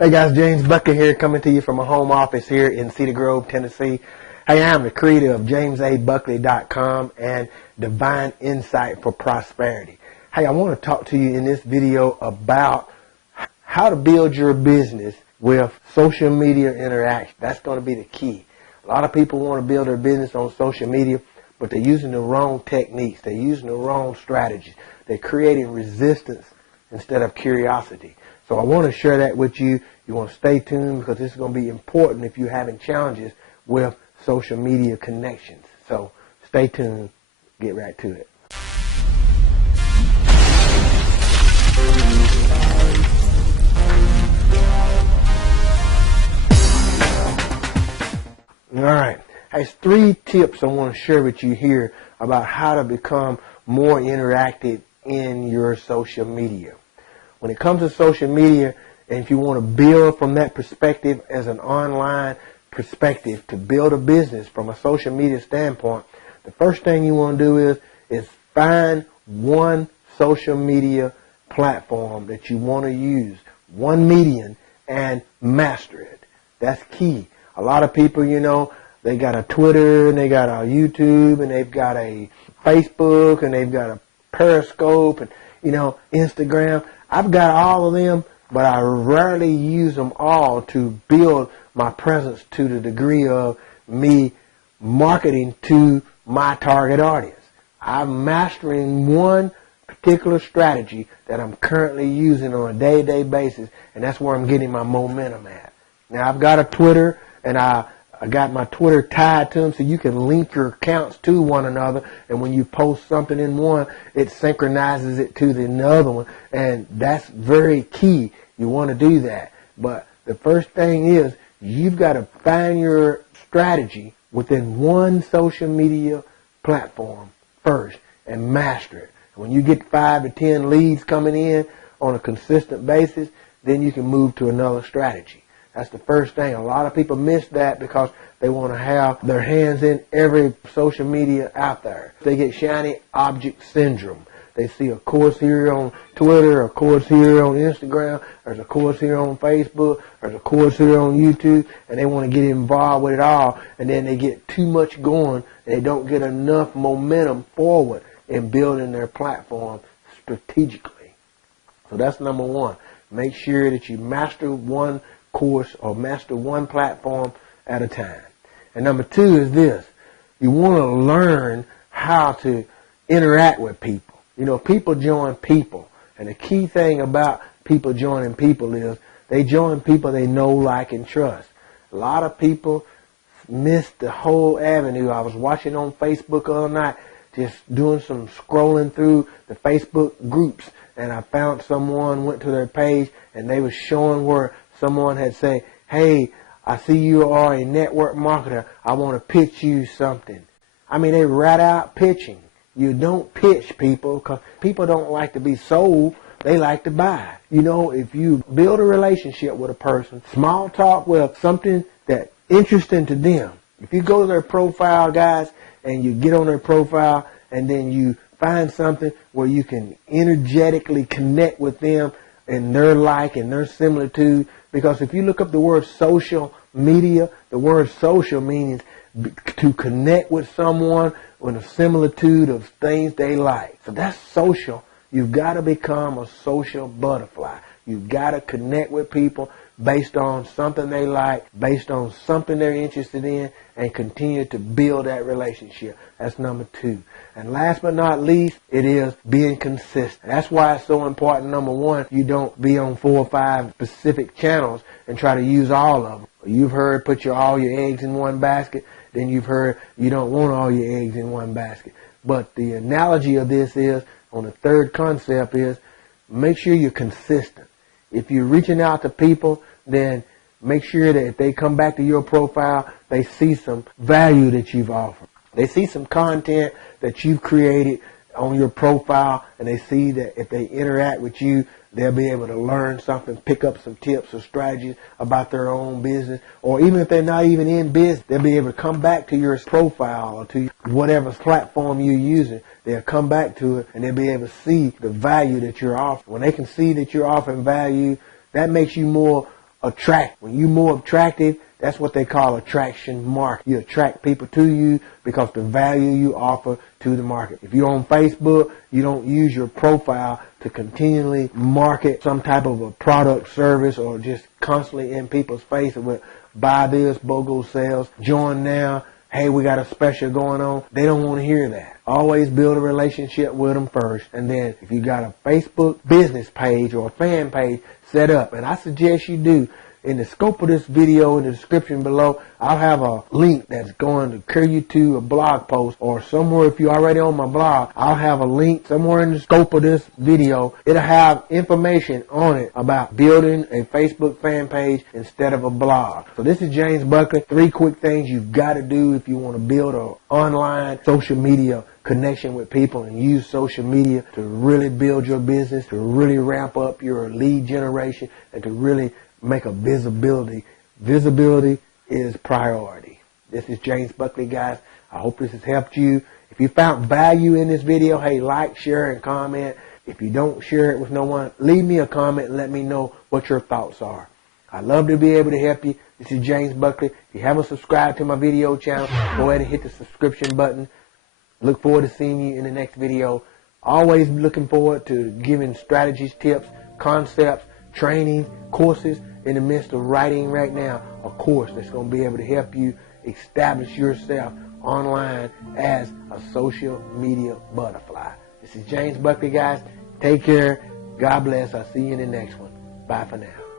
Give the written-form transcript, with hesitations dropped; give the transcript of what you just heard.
Hey guys, James Bucket here, coming to you from a home office here in Cedar Grove, Tennessee. Hey, I'm the creator of JamesABuckley.com and Divine Insight for Prosperity. Hey, I want to talk to you in this video about how to build your business with social media interaction. That's going to be the key. A lot of people want to build their business on social media, but they're using the wrong techniques. They're using the wrong strategies. They're creating resistance instead of curiosity. So I want to share that with you. You want to stay tuned because this is going to be important if you're having challenges with social media connections. So stay tuned. Get right to it. All right. There's 3 tips I want to share with you here about how to become more interactive in your social media. When it comes to social media, and if you want to build from that perspective as an online perspective to build a business from a social media standpoint, the first thing you want to do is find one social media platform that you want to use, one medium, and master it. That's key. A lot of people, they got a Twitter, and they got a YouTube, and they've got a Facebook, and they've got a Periscope, and, Instagram. I've got all of them, but I rarely use them all to build my presence to the degree of me marketing to my target audience. I'm mastering one particular strategy that I'm currently using on a day-to-day basis, and that's where I'm getting my momentum at. Now, I've got a Twitter, and I got my Twitter tied to them so you can link your accounts to one another, and when you post something in one, it synchronizes it to the other one, and that's very key. You want to do that. But the first thing is you've got to find your strategy within one social media platform first and master it. When you get 5 to 10 leads coming in on a consistent basis, then you can move to another strategy. That's the first thing. A lot of people miss that because they want to have their hands in every social media out there. They get shiny object syndrome. They see a course here on Twitter, a course here on Instagram, there's a course here on Facebook, there's a course here on YouTube, and they want to get involved with it all, and then they get too much going, and they don't get enough momentum forward in building their platform strategically. So that's number one. Make sure that you master one course or master one platform at a time. And number 2 is this. You want to learn how to interact with people. People join people. And the key thing about people joining people is they join people they know, like, and trust. A lot of people miss the whole avenue. I was watching on Facebook all night, just doing some scrolling through the Facebook groups, and I found someone, went to their page, and they were showing where someone had said, hey, I see you are a network marketer. I want to pitch you something. I mean, they right out pitching. You don't pitch people because people don't like to be sold. They like to buy. If you build a relationship with a person, small talk with something that's interesting to them. If you go to their profile, guys, and you get on their profile and then you find something where you can energetically connect with them and their like and their similitude, because if you look up the word social media, the word social means to connect with someone with a similitude of things they like. So that's social. You've got to become a social butterfly. You've got to connect with people based on something they like, based on something they're interested in, and continue to build that relationship. That's number 2. And last but not least, it is being consistent. That's why it's so important. Number 1, you don't be on 4 or 5 specific channels and try to use all of them. You've heard put all your eggs in one basket. Then you've heard you don't want all your eggs in one basket. But the analogy of this is, on the third concept is, make sure you're consistent. If you're reaching out to people, then make sure that if they come back to your profile, they see some value that you've offered. They see some content that you've created on your profile, and they see that if they interact with you, they'll be able to learn something, pick up some tips or strategies about their own business. Or even if they're not even in business, they'll be able to come back to your profile or to whatever platform you're using. They'll come back to it, and they'll be able to see the value that you're offering. When they can see that you're offering value, that makes you more attract. When you're more attractive, that's what they call attraction market. You attract people to you because the value you offer to the market. If you're on Facebook, you don't use your profile to continually market some type of a product, service, or just constantly in people's face with buy this, BOGO sales, join now, hey, we got a special going on. They don't want to hear that. Always build a relationship with them first. And then if you got a Facebook business page or a fan page set up, and I suggest you do, in the scope of this video, in the description below, I'll have a link that's going to carry you to a blog post, or somewhere, if you're already on my blog, I'll have a link somewhere in the scope of this video. It'll have information on it about building a Facebook fan page instead of a blog. So this is James Buckley. 3 quick things you've got to do if you want to build an online social media connection with people and use social media to really build your business, to really ramp up your lead generation, and to really make a visibility. Visibility is priority. This is James Buckley, guys. I hope this has helped you. If you found value in this video, hey, like, share, and comment. If you don't share it with no one, leave me a comment and let me know what your thoughts are. I'd love to be able to help you. This is James Buckley. If you haven't subscribed to my video channel, go ahead and hit the subscription button. Look forward to seeing you in the next video. Always looking forward to giving strategies, tips, concepts, training, courses, in the midst of writing right now a course that's going to be able to help you establish yourself online as a social media butterfly. This is James Buckley, guys. Take care. God bless. I'll see you in the next one. Bye for now.